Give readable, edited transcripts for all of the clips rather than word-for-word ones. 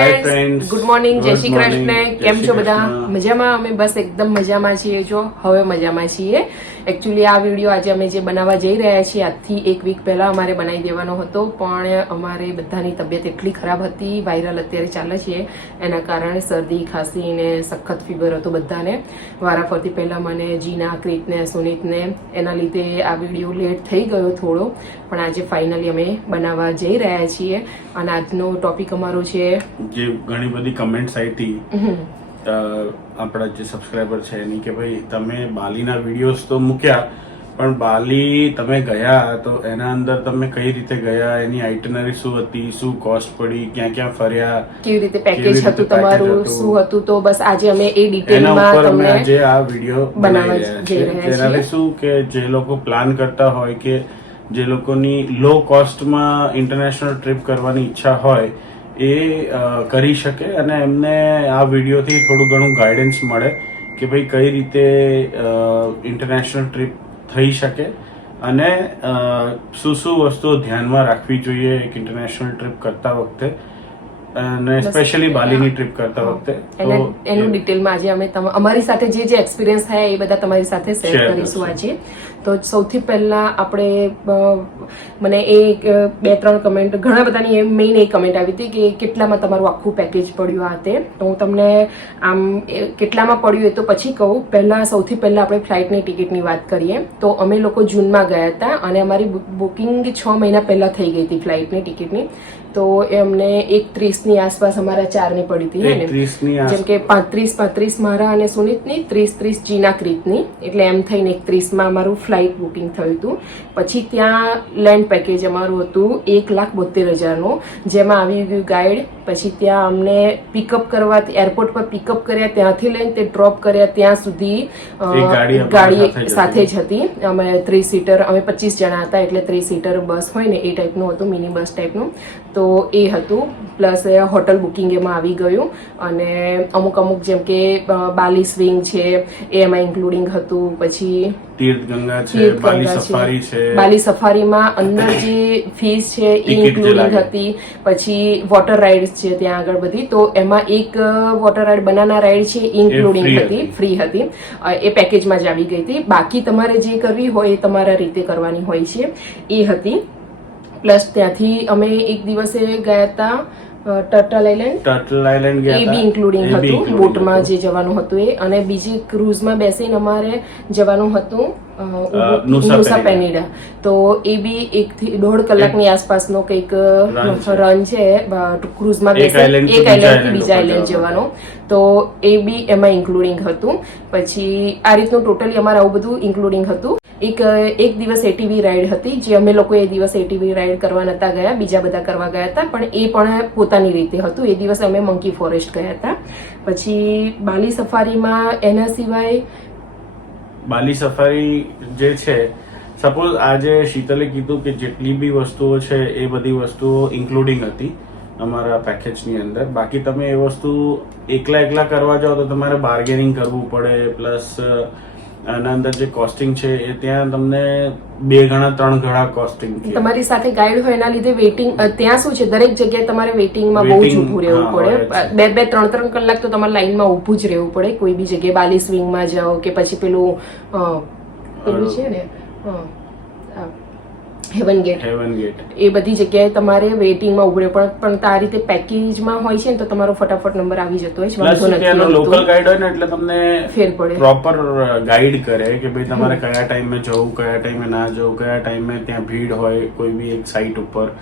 Friends, good morning, જય શ્રી કૃષ્ણ. કેમ છો બધા? મજામાં? અમે બસ એકદમ મજામાં છીએ. જો હવે મજામાં છીએ. એકચ્યુઅલી આ વિડીયો આજે અમે જે બનાવવા જઈ રહ્યા છીએ આજથી એક વીક પહેલા અમારે બનાવી દેવાનો હતો, પણ અમારે બધાની તબિયત એટલી ખરાબ હતી, વાયરલ અત્યારે ચાલે છે એના કારણે શરદી, ખાંસી ને સખત ફીવર હતો બધાને. વારાફરતી પહેલા મને જીના, ક્રિતને, સુનિતને, એના લીધે આ વિડીયો લેટ થઈ ગયો થોડો, પણ આજે ફાઇનલી અમે બનાવવા જઈ રહ્યા છીએ. અને આજનો ટોપિક અમારો છે, જે ઘણી બધી કમેન્ટ્સ આવી હતી આપણા જે સબસ્ક્રાઈબર છે એની, કે ભાઈ તમે બાલીના વિડીયોઝ તો મૂક્યા, પણ બાલી તમે ગયા તો એના અંદર તમે કઈ રીતે ગયા, એની આઇટનરી શું હતી, શું કોસ્ટ પડી, ક્યાં ક્યાં ફર્યા, કેવી રીતે પેકેજ હતું તમારું, શું હતું. તો બસ આજે અમે એ ડિટેલમાં તમને આજે આ વિડીયો બનાવી રહ્યા છીએ. જેનાથી શું કે જે લોકો પ્લાન કરતા હોય કે જે લોકોની લો કોસ્ટમાં ઇન્ટરનેશનલ ટ્રીપ કરવાની ઈચ્છા હોય એ કરી શકે, અને એમને આ વિડીયોથી થોડું ઘણું ગાઈડન્સ મળે કે ભાઈ કઈ રીતે ઇન્ટરનેશનલ ટ્રીપ થઈ શકે અને શું શું વસ્તુઓ ધ્યાનમાં રાખવી જોઈએ એક ઇન્ટરનેશનલ ટ્રીપ કરતા વખતે, અને સ્પેશિયલી બાલીની ટ્રીપ કરતા વખતે. એનું ડિટેલમાં આજે અમે અમારી સાથે જે એક્સપિરિયન્સ થયા એ બધા તમારી સાથે શેર કરીશું આજે. તો સૌથી પહેલા આપણે મને એ 2-3 કમેન્ટ, ઘણા બધાની મેઇન એ કમેન્ટ આવી હતી કે કેટલામાં તમારું આખું પેકેજ પડ્યું આ તે. તો હું તમને આમ કેટલામાં પડ્યું એ તો પછી કહું. પહેલા સૌથી પહેલા આપણે ફ્લાઇટની ટિકિટની વાત કરીએ. તો અમે લોકો જૂનમાં ગયા હતા અને અમારી બુકિંગ 6 મહિના પહેલા થઈ ગઈ હતી ફ્લાઇટની ટિકિટની. તો એ અમને 1:30 આસપાસ અમારા 4ની પડી હતી, જેમ કે 35 મારા અને સુનિતની, 30 જીના, ક્રિતની, એટલે એમ થઈને 31માં અમારું ફ્લાઇટ બુકિંગ થયું હતું. પછી ત્યાં લેન્ડ પેકેજ અમારું હતું 1,72,000નું, જેમાં આવી ગયું ગાઈડ. પછી ત્યાં અમને પિકઅપ કરવા, એરપોર્ટ પર પિકઅપ કર્યા, ત્યાંથી લઈને તે ડ્રોપ કર્યા ત્યાં સુધી ગાડી સાથે જ હતી. અમે 3 સીટર, અમે 25 જણા હતા, એટલે 3 સીટર બસ હોય ને એ ટાઈપનું હતું, મિની બસ ટાઈપનું. તો એ હતું, પ્લસ હોટલ બુકિંગ એમાં આવી ગયું. અને અમુક જેમ કે બાલી સ્વિંગ છે એ એમાં ઇન્ક્લુડિંગ હતું. પછી તીર્થગંગા છે, બાલી સફારી છે. બાલી સફારીમાં અંદર જે ફીસ છે એ ઇન્ક્લુડિંગ હતી. પછી વોટર રાઇડ્સ છે ત્યાં આગળ બધી, તો એમાં એક વોટર રાઇડ, બનાના રાઇડ છે ઇન્ક્લુડિંગ હતી, ફ્રી હતી, એ પેકેજમાં જ આવી ગઈ હતી. બાકી તમારે જે કરવી હોય એ તમારા રીતે કરવાની હોય છે, એ હતી. પ્લસ ત્યાંથી અમે એક દિવસે ગયા હતા ટર્ટલ આઇલેન્ડ, એ બી ઇન્ક્લુડિંગ હતું, બોટમાં જે જવાનું હતું એ. અને બીજી ક્રુઝમાં બેસીને અમારે જવાનું હતું નુસા પેનિડા. તો એ બી 1 થી 1.5 કલાકની આસપાસનો કંઈક રન છે ક્રુઝમાં બેસીને એક આઇલેન્ડ થી બીજા આઇલેન્ડ જવાનો. તો એ બી એમાં ઇન્ક્લુડિંગ હતું. પછી આ રીતનું ટોટલી અમારે આવું બધું ઇન્ક્લુડિંગ હતું. એક દિવસ એટીવી રાઈડ હતી, જે અમે લોકો એ દિવસ એટીવી રાઈડ કરવા નતા ગયા, બીજા બધા કરવા ગયા હતા, પણ એ પણ પોતાની રીતે હતું. એ દિવસે અમે મંકી ફોરેસ્ટ ગયા હતા. પછી બાલી સફારીમાં એના સિવાય બાલી સફારી જે છે, સપોઝ આજે શીતલે કીધું કે જેટલી બી વસ્તુઓ છે એ બધી વસ્તુઓ ઇન્ક્લુડિંગ હતી અમારા પેકેજની અંદર. બાકી તમે એ વસ્તુ એકલા કરવા જાઓ તો તમારે બાર્ગેનિંગ કરવું પડે, પ્લસ આના અંદર જે કોસ્ટિંગ છે એ ત્યાં તમને 2 ગણા 3 ગણા કોસ્ટિંગ. તમારી સાથે ગાઈડ હોય એના લીધે વેઇટિંગ, ત્યાં શું છે દરેક જગ્યાએ તમારે વેઇટિંગમાં બહુ જ ઊભું રહેવું પડે. 2-3 કલાક તો તમારે લાઈનમાં ઊભું જ રહેવું પડે કોઈ બી જગ્યાએ. બાલી સ્વિંગમાં જાઓ કે પછી પેલું છે ને હેવન ગેટ, એ બધી જગ્યાએ તમારે વેઇટિંગમાં ઉભું રહેવું પડે. પણ આ રીતે પેકેજમાં હોય છે ને તો તમારો ફટાફટ નંબર આવી જતો હોય છે. લોકલ ગાઈડ હોય ને એટલે તમને ફેર પડે, પ્રોપર ગાઈડ કરે કે ભાઈ તમારે કયા ટાઈમે જવું, કયા ટાઈમે ના જવું, કયા ટાઈમે ત્યાં ભીડ હોય કોઈ બી એક સાઇટ ઉપર.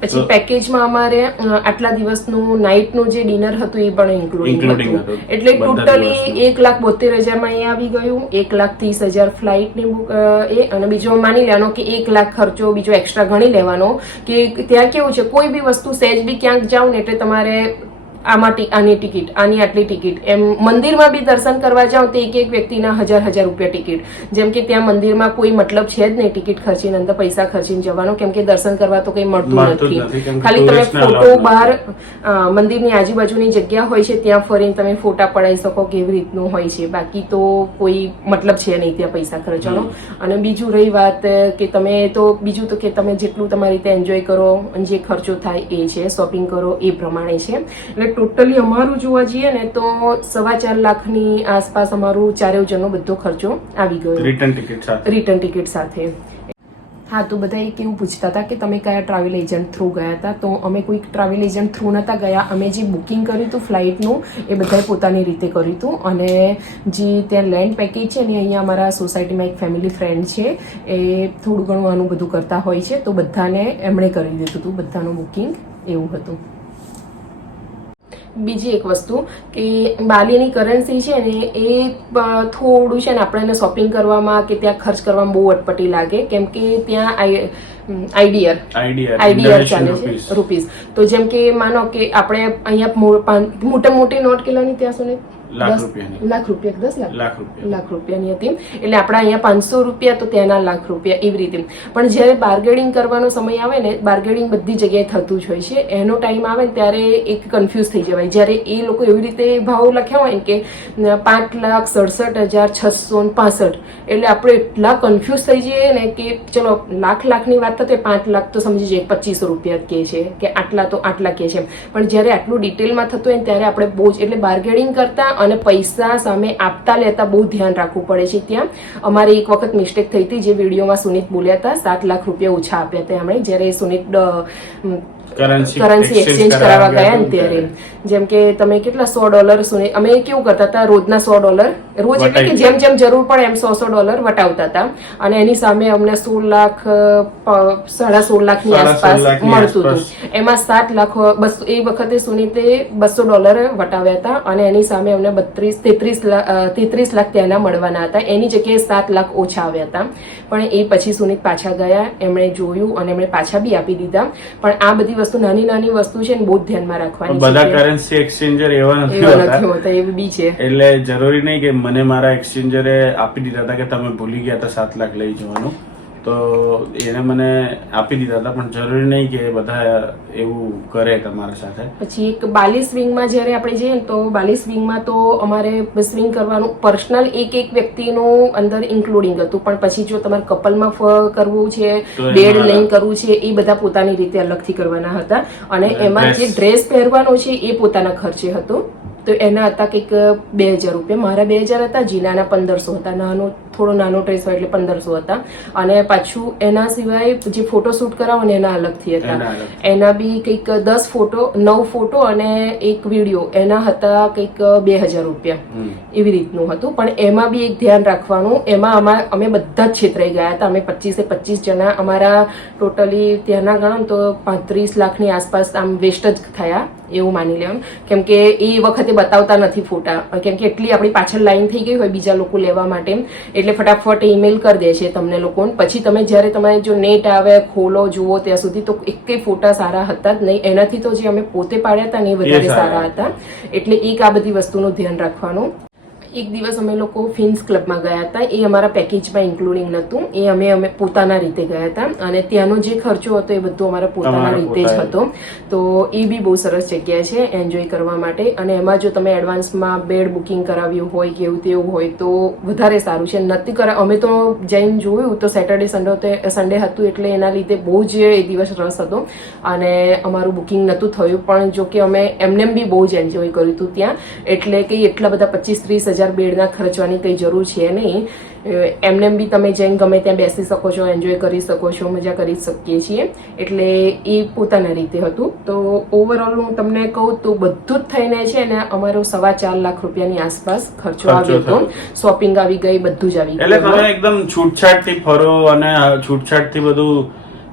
પછી પેકેજમાં અમારે આટલા દિવસનું નાઇટનું જે ડિનર હતું એ પણ ઇન્ક્લુડિંગ હતું. એટલે ટોટલી 1,72,000માં એ આવી ગયું. 1,30,000 ફ્લાઇટની બુક એ, અને બીજો માની લેવાનો કે 1 લાખ ખર્ચો બીજો એક્સ્ટ્રા ગણી લેવાનો. કે ત્યાં કેવું છે, કોઈ બી વસ્તુ સહેજ બી ક્યાંક જાવ ને એટલે તમારે આની ટિકિટ, આની આટલી ટિકિટ, એમ મંદિરમાં બી દર્શન કરવા જાઓ તો એક વ્યક્તિના 1,000 રૂપિયા ટિકિટ. જેમ કે ત્યાં મંદિરમાં કોઈ મતલબ છે જ નહીં ટિકિટ ખર્ચીને, અંદર પૈસા ખર્ચીને જવાનો, કેમ કે દર્શન કરવા તો કઈ મળતું નથી. ખાલી તમે ફોટો બહાર મંદિરની આજુબાજુની જગ્યા હોય છે ત્યાં ફરીને તમે ફોટા પડાવી શકો, કેવી રીતનું હોય છે. બાકી તો કોઈ મતલબ છે નહીં ત્યાં પૈસા ખર્ચવાનો. અને બીજું રહી વાત કે તમે તો બીજું તો કે તમે જેટલું તમારી રીતે એન્જોય કરો અને જે ખર્ચો થાય એ છે, શોપિંગ કરો એ પ્રમાણે છે. એટલે ટોટલી અમારું જોવા જઈએ ને તો 4.5 લાખની આસપાસ અમારું 4 જણનો બધો ખર્ચો આવી ગયો રિટર્ન ટિકિટ સાથે. હા, તો બધા એ કેવું પૂછતા હતા કે તમે કયા ટ્રાવેલ એજન્ટ થ્રુ ગયા હતા, તો અમે કોઈ ટ્રાવેલ એજન્ટ થ્રુ નતા ગયા. અમે જે બુકિંગ કર્યું હતું ફ્લાઇટનું એ બધાએ પોતાની રીતે કર્યું હતું, અને જે ત્યાં લેન્ડ પેકેજ છે ને અહીંયા અમારા સોસાયટીમાં એક ફેમિલી ફ્રેન્ડ છે એ થોડું ઘણું આનું બધું કરતા હોય છે, તો બધાને એમણે કરી દીધું હતું બધાનું બુકિંગ, એવું હતું. બીજી એક વસ્તુ કે બાલીની કરન્સી છે ને એ થોડું છે ને આપણને શોપિંગ કરવામાં કે ત્યાં ખર્ચ કરવામાં બહુ અટપટી લાગે, કેમ કે ત્યાં આઈડીઆર ચાલે છે રૂપીસ. તો જેમ કે માનો કે આપણે અહીંયા મોટી નોટ કેટલાની ત્યાં સુધી લાખ રૂપિયાની હતી, એટલે આપણા અહીંયા 500 રૂપિયા તો ત્યાંના લાખ રૂપિયા, એવી રીતે. પણ જયારે બાર્ગેનિંગ કરવાનો સમય આવે ને, બાર્ગેનિંગ બધી જગ્યાએ થતું જ હોય છે, એનો ટાઈમ આવે ને ત્યારે એક કન્ફ્યુઝ થઈ જવાય. જયારે એ લોકો એવી રીતે ભાવ લખ્યા હોય ને કે 5,67,665, એટલે આપણે એટલા કન્ફ્યુઝ થઈ જઈએ ને કે ચલો લાખની વાત થતી 5 લાખ તો સમજી જઈએ 2500 રૂપિયા કે છે કે આટલા તો આટલા કે છે, પણ જયારે આટલું ડિટેલમાં થતું હોય ને ત્યારે આપણે બહુ જ, એટલે બાર્ગેનિંગ કરતા અને પૈસા સામે આપતા લેતા બહુ ધ્યાન રાખવું પડે છે. ત્યાં અમારે એક વખત મિસ્ટેક થઈ હતી, જે વિડીયોમાં સુનિત બોલ્યા હતા, 7 લાખ રૂપિયા ઓછા આપ્યા હતા એમણે, જયારે સુનિત કરન્સી એક્સચેન્જ કરાવવા ગયા ને ત્યારે. જેમ કે તમે કેટલા $100 અમે કેવું કરતા હતા, રોજના $100 રોજ, એટલે કે જેમ જેમ જરૂર પડે એમ $100 વટાવતા હતા, અને એની સામે અમને 16 લાખ 16.5 લાખની આસપાસ મળતું હતું. એમાં 7 લાખ એ વખતે સુનિતે $200 વટાવ્યા હતા, અને એની સામે અમને 33 લાખ ત્યાંના મળવાના હતા. એની જગ્યાએ 7 લાખ ઓછા આવ્યા હતા, પણ એ પછી સુનિત પાછા ગયા, એમણે જોયું અને એમણે પાછા બી આપી દીધા. પણ આ બધી વસ્તુ નાની વસ્તુ છે ને બહુ ધ્યાનમાં રાખવાની છે. બધા કરન્સી એક્સચેન્જર એવા નથી હોતા, એવું બી છે. એટલે જરૂરી નહીં કે મને મારા એક્સચેન્જરે આપી દીધા હતા કે તમે ભૂલી ગયા હતા 7 લાખ લઈ જવાનું, તો એને મને આપી દીધા હતા, પણ જરૂરી નહીં કે બધા એવું કરે તમારા સાથે. પછી એક બાલી સ્વિંગમાં જયારે આપણે જઈએ તો બાલી સ્વિંગમાં તો અમારે સ્વિંગ કરવાનું પર્સનલ એક વ્યક્તિનું અંદર ઇન્ક્લુડિંગ હતું, પણ પછી જો તમારે કપલમાં કરવું છે, બેડ લઈને કરવું છે, એ બધા પોતાની રીતે અલગથી કરવાના હતા, અને એમાં જે ડ્રેસ પહેરવાનો છે એ પોતાના ખર્ચે હતો. તો એના હતા કંઈક 2000 રૂપિયા, મારા 2000 હતા, જીનાના 1500 હતા, થોડો નાનો ડ્રેસ હોય એટલે 1500 હતા, અને પાછું એના સિવાય જે ફોટોશૂટ કરાવો ને એના અલગથી હતા, એના બી કંઈક 9 ફોટો અને એક વિડીયો, એના હતા કંઈક 2000 રૂપિયા, એવી રીતનું હતું. પણ એમાં બી એક ધ્યાન રાખવાનું, એમાં અમે બધા જ છેતરાઈ ગયા હતા. અમે 25 જણા, અમારા ટોટલી ત્યાંના ગણો તો 35 લાખની આસપાસ આમ વેસ્ટ જ થયા એવું માની લેવાનું, કેમ કે એ વખતે બતાવતા નથી ફોટા, કેમ કે એટલી આપણી પાછળ લાઈન થઈ ગઈ હોય બીજા લોકો લેવા માટે, એટલે ફટાફટ ઈમેલ કરી દે છે તમને લોકોને. પછી તમે જયારે તમારે જો નેટ આવે ખોલો જુઓ ત્યાં સુધી તો એક ફોટા સારા હતા જ નહીં, એનાથી તો જે અમે પોતે પાડ્યા હતા ને એ વધારે સારા હતા. એટલે એક આ બધી વસ્તુનું ધ્યાન રાખવાનું. એક દિવસ અમે લોકો ફિન્સ ક્લબમાં ગયા હતા, એ અમારા પેકેજમાં ઇન્ક્લુડિંગ નહોતું, એ અમે પોતાના રીતે ગયા હતા, અને ત્યાંનો જે ખર્ચો હતો એ બધો અમારા પોતાના રીતે જ હતો. તો એ બી બહુ સરસ જગ્યા છે એન્જોય કરવા માટે, અને એમાં જો તમે એડવાન્સમાં બેડ બુકિંગ કરાવ્યું હોય કે એવું તેવું હોય તો વધારે સારું છે. નથી અમે તો જઈને જોયું તો સેટરડે સન્ડે હતું, એટલે એના લીધે બહુ જ એ દિવસ રસ હતો, અને અમારું બુકિંગ નહોતું થયું, પણ જો કે અમે એમને બી બહુ જ એન્જોય કર્યું હતું ત્યાં. એટલે કે એટલા બધા 25-30 હજાર બેડના ખર્ચવાની કઈ જરૂર છે નહીં, એમને બી તમે જઈને ગમે ત્યાં બેસી શકો છો, એન્જોય કરી શકો છો, મજા કરી શકીએ છીએ. એટલે એ પોતાના રીતે હતું. તો ઓવરઓલ હું તમને કહું તો બધું જ થઈને છે ને અમારો 4.5 લાખ રૂપિયાની આસપાસ ખર્ચો આવ્યો હતો. શોપિંગ આવી ગઈ, બધું જ આવી ગયું. એટલે તમે એકદમ છૂટછાટથી ફરો અને છૂટછાટથી બધું.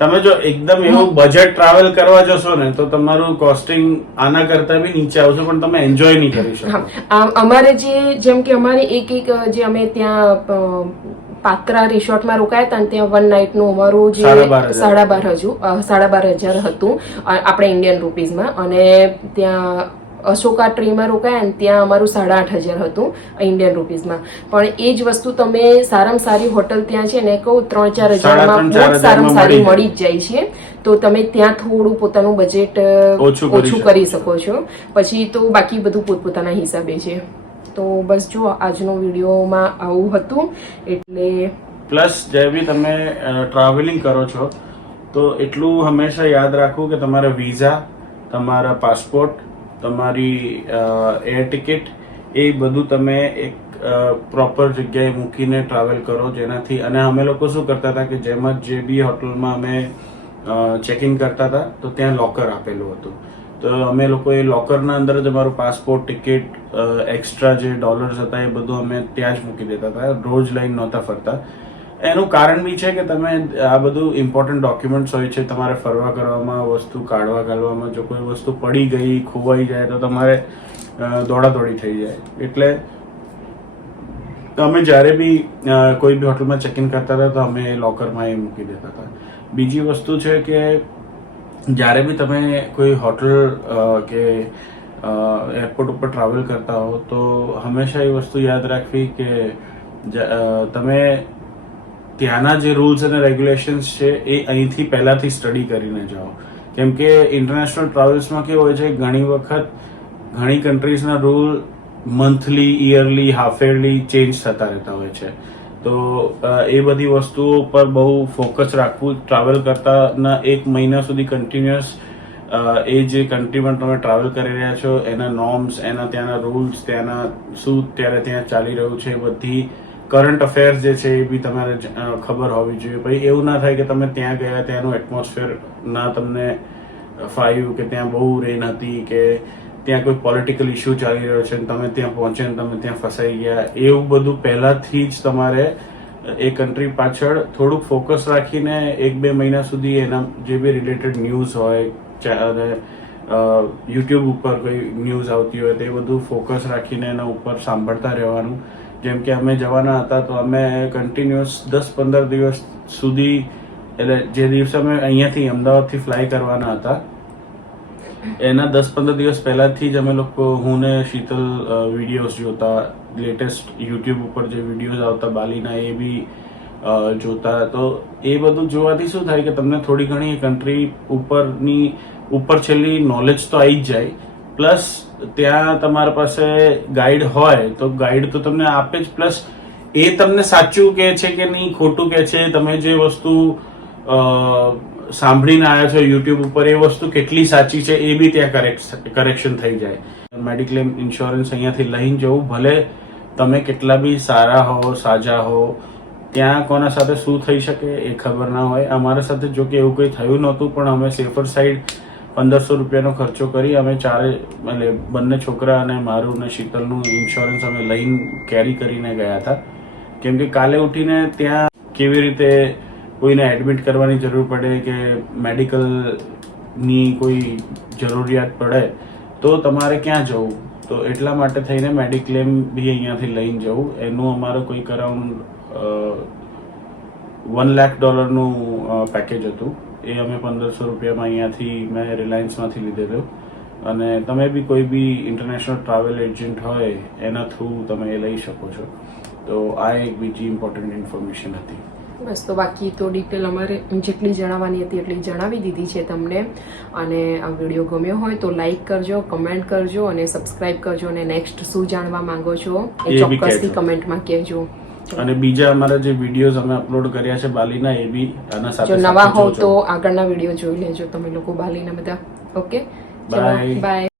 તમે જો એકદમ એવું બજેટ ટ્રાવેલ કરવા જશો ને તો તમારું કોસ્ટિંગ આના કરતા બી નીચે આવશે, પણ તમે એન્જોય નહીં કરી શકો. અમારે જેમ કે અમારે એક જે અમે ત્યાં પાત્રા રિસોર્ટમાં રોકાયા હતા, ત્યાં 1 નાઇટનું અમારું જે 12,500 હતું આપણે ઇન્ડિયન રૂપીઝમાં, અને ત્યાં અશોકા ટ્રીમાં રોકાયા ને ત્યાં અમારું 8,500 હતું ઇન્ડિયન રૂપીઝમાં. પણ એ જ વસ્તુ તમે સારામાં સારી હોટલ ત્યાં છે ને કહું 3-4 હજારમાં સારામાં સારી મળી જ જાય છે. તો તમે ત્યાં થોડું પોતાનું બજેટ ઓછું કરી શકો છો. પછી તો બાકી બધું પોતપોતાના હિસાબે છે. તો બસ જો આજનો વિડીયોમાં આવું હતું. એટલે પ્લસ જે બી તમે ટ્રાવેલિંગ કરો છો તો એટલું હંમેશા યાદ રાખવું કે તમારા વિઝા, તમારા પાસપોર્ટ તમારી એર ટિકિટ, એ બધું તમે એક પ્રોપર જગ્યાએ મૂકીને ટ્રાવેલ કરો, જેનાથી. અને અમે લોકો શું કરતા હતા કે જેમાં જે બી હોટલમાં અમે ચેક ઇન કરતા હતા તો ત્યાં લોકર આપેલું હતું, તો અમે લોકો એ લોકરના અંદર જ અમારું પાસપોર્ટ, ટિકિટ, એક્સ્ટ્રા જે ડોલર્સ હતા એ બધું અમે ત્યાં જ મૂકી દેતા હતા, રોજ લઈને નહોતા ફરતા. એનું કારણ બી છે કે તમે આ બધું ઇમ્પોર્ટન્ટ ડોક્યુમેન્ટ્સ હોય છે, તમારે ફરવા કરવામાં, વસ્તુ કાઢવા ઘાલવામાં, જો કોઈ વસ્તુ પડી ગઈ, ખોવાઈ જાય તો તમારે દોડાદોડી થઈ જાય. એટલે અમે જ્યારે બી કોઈ બી હોટલમાં ચેક ઇન કરતા હતા તો અમે એ લોકરમાં એ મૂકી દેતા હતા. બીજી વસ્તુ છે કે જ્યારે બી તમે કોઈ હોટલ કે એરપોર્ટ ઉપર ટ્રાવેલ કરતા હો તો હંમેશા એ વસ્તુ યાદ રાખવી કે તમે ત્યાંના જે રૂલ્સ અને રેગ્યુલેશન્સ છે એ અહીંથી પહેલાથી સ્ટડી કરીને જાઓ. કેમ કે ઇન્ટરનેશનલ ટ્રાવેલ્સમાં કેવું હોય છે, ઘણી વખત ઘણી કન્ટ્રીઝના rule monthly, yearly, half yearly change થતા રહેતા હોય છે. તો એ બધી વસ્તુઓ પર બહુ ફોકસ રાખવું. ટ્રાવેલ કરતાના 1 મહિના સુધી કન્ટિન્યુઅસ એ જે કન્ટ્રીમાં તમે ટ્રાવેલ કરી રહ્યા છો એના નોર્મ્સ, એના ત્યાંના રૂલ્સ, ત્યાંના શું ત્યારે ત્યાં ચાલી રહ્યું છે, બધી કરંટ અફેર્સ જે છે એ બી તમારે ખબર હોવી જોઈએ. પછી એવું ના થાય કે તમે ત્યાં ગયા, ત્યાંનું એટમોસ્ફિયર ના તમને ફાવ્યું, કે ત્યાં બહુ રેન હતી, કે ત્યાં કોઈ પોલિટિકલ ઇશ્યુ ચાલી રહ્યો છે, તમે ત્યાં પહોંચ્યા ને તમે ત્યાં ફસાઈ ગયા. એવું બધું પહેલાથી જ તમારે એ કન્ટ્રી પાછળ થોડુંક ફોકસ રાખીને 1-2 મહિના સુધી એના જે બી રિલેટેડ ન્યૂઝ હોય, યુટ્યુબ ઉપર કોઈ ન્યૂઝ આવતી હોય તો એ બધું ફોકસ રાખીને એના ઉપર સાંભળતા રહેવાનું. જેમ કે અમે જવાના હતા તો અમે કન્ટિન્યુઅસ 10-15 દિવસ સુધી, એટલે જે દિવસે અમે અહીંયાથી અમદાવાદથી ફ્લાય કરવાના હતા એના 10-15 દિવસ પહેલાથી જ અમે લોકો, હું ને શીતલ, વિડીયોઝ જોતા, લેટેસ્ટ યુટ્યુબ ઉપર જે વિડીયોઝ આવતા બાલીના એ બી જોતા. તો એ બધું જોવાથી શું થાય કે તમને થોડી ઘણી કન્ટ્રી ઉપર છેલ્લી નોલેજ તો આવી જ જાય. પ્લસ ત્યાં તમારા પાસે ગાઈડ હોય તો ગાઈડ તો તમને આપે જ, પ્લસ એ તમને સાચું કહે છે કે નહીં, ખોટું કહે છે, તમે જે વસ્તુ સાંભળીને આવ્યા છો યુટ્યુબ ઉપર એ વસ્તુ કેટલી સાચી છે એ બી ત્યાં કરેક્શન થઈ જાય. મેડિક્લેમ ઇન્સ્યોરન્સ અહીંયાથી લઈને જવું, ભલે તમે કેટલા બી સારા હો, સાજા હો, ત્યાં કોના સાથે શું થઈ શકે એ ખબર ના હોય. અમારા સાથે જો કે એવું કંઈ થયું નહોતું, પણ અમે સેફર સાઈડ 1500 રૂપિયાનો ખર્ચો કરી અમે એટલે બંને છોકરા અને મારું ને શીતલનું ઇન્સ્યોરન્સ અમે લઈને કેરી કરીને ગયા હતા. કેમ કે કાલે ઉઠીને ત્યાં કેવી રીતે કોઈને એડમિટ કરવાની જરૂર પડે કે મેડિકલની કોઈ જરૂરિયાત પડે તો તમારે ક્યાં જવું, તો એટલા માટે થઈને મેડિક્લેમ બી અહીંયાથી લઈને જવું. એનું અમારું કોઈક અરાઉન્ડ $1 લાખ પેકેજ હતું. એ અમે 1500 રૂપિયામાં અહીંયાથી મેં રિલાયન્સમાંથી લીધેલું. અને તમે બી કોઈ બી ઇન્ટરનેશનલ ટ્રાવેલ એજન્ટ હોય એના થ્રુ તમે એ લઈ શકો છો. તો આ એક બીજી ઇમ્પોર્ટન્ટ ઇન્ફોર્મેશન હતી. બસ, તો બાકી તો ડિટેલ અમારે જેટલી જણાવવાની હતી એટલી જણાવી દીધી છે તમને. અને આ વિડીયો ગમ્યો હોય તો લાઈક કરજો, કમેન્ટ કરજો અને સબસ્ક્રાઇબ કરજો. અને નેક્સ્ટ શું જાણવા માંગો છો એ ચોક્કસથી કમેન્ટમાં કહેજો. અને બીજા અમારા જે વિડીયોઝ અમે અપલોડ કર્યા છે બાલીના, એ બી આના સાથે જો નવા હો તો આગળના વિડીયો જોઈ લેજો તમે લોકો બાલીના બધા. Okay, by.